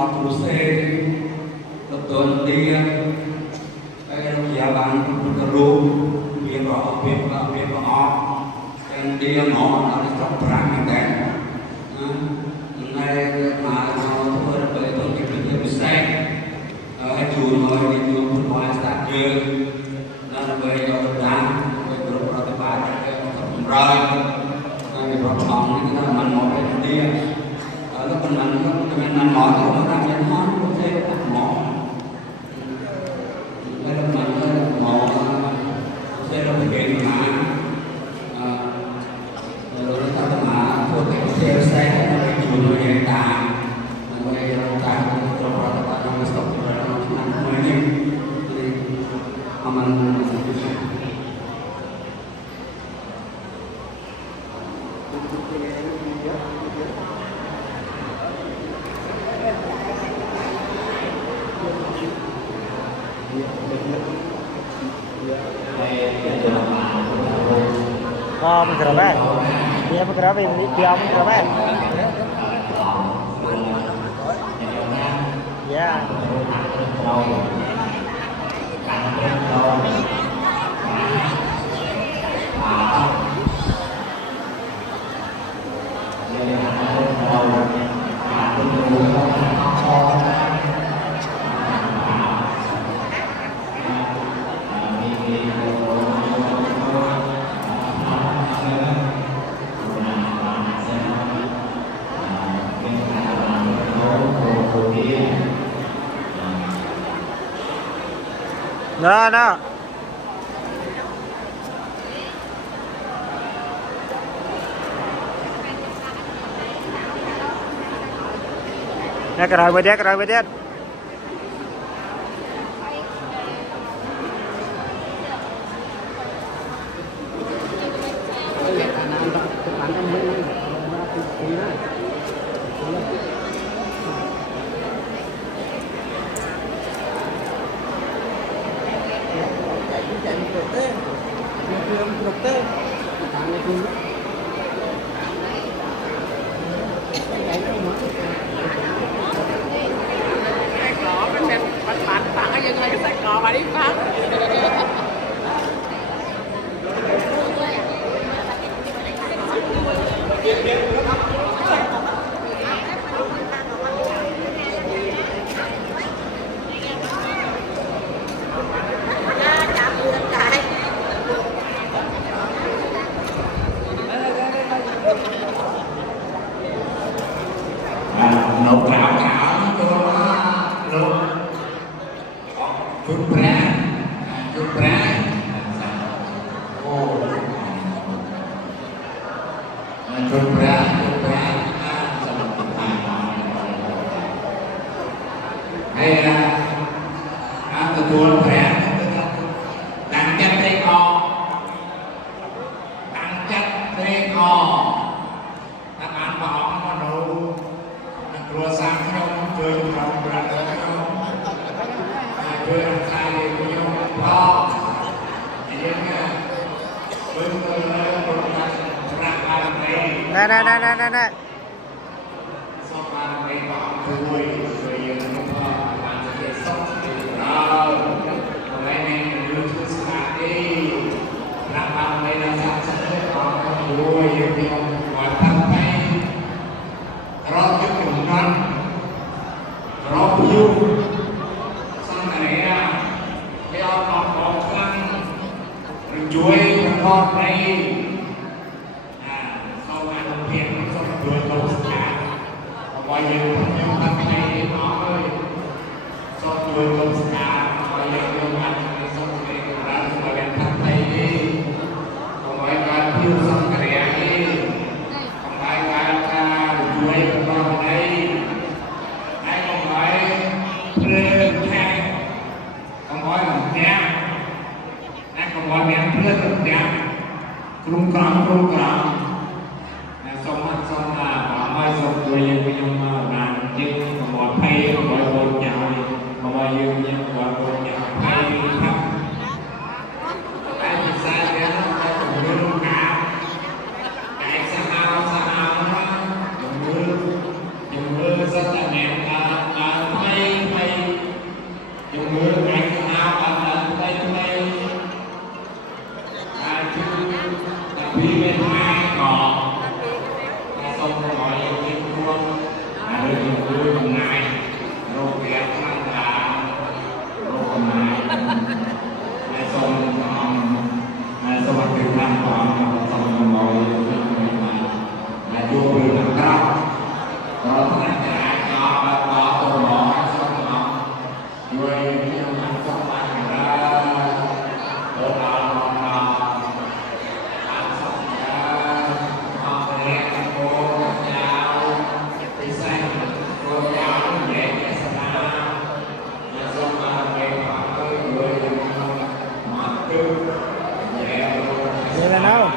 học tủ xe tuần đi cái giờ bạn cũng rú việc họ em đi ngõ nó đi trong răng như thế ngay mà nó thôi là bởi tôi chỉ được xe hay chuồn rồi đi chuồn một vài sạc chưa nên là bây giờ đang bây giờ nó cái bài cái không rồi nên là phòng như thế mình một cái đi lúc mình nói thì nó đang nhận hóa nó thêm các mỏ đây là mình mỏ đây là cái chuyện mà rồi chúng ta mà thuộc cái xe xe nó chủ người hiện tại bây giờ ta trong đó ta đang stop rồi nó nằm mới đi mà mình microbat, dia microbat, dia microbat, ya. Đó đó. Nè cái rồi bây giờ. nấu cháo cho nó luôn chút rán ô chút rán hay là ăn từ tuôn rán đắng chất tê kho các bạn bỏ nó nấu rùa sang không chơi trong rạng không chơi ăn sai thì cũng không lo thì nên với tôi là một rạng bàn này Đây. sau bàn này bỏ vui rồi không làm cái sốc rồi hôm nay đưa chú sáng đi rạng bàn này là sẵn sàng có vui gọi thân tay rồi cái cùng con rồi yêu sang này cái ông có khăn rồi chuối con đây sau này đồng tiền nó xong rồi cầu cả coi như những thân tay nó ơi xong rồi cầu cả coi như những thân tay xong rồi ra rồi lên thân tay đi còn mọi người yêu xong cái này đi còn mọi người chuối con đây ai còn nói rơi theo còn nói là nhạc ai còn nói nhạc rơi là nhạc rung còng xong là bỏ mai xong rồi nhưng mà làm nhưng mà mọi thay mà mọi bồn nhạo mà mọi dương nhưng mà bồn nhạo thay thấp ai thì sai thế nó ai cũng như lúc cả cái sao nó dùng mưa rất là đẹp ta Như là nào?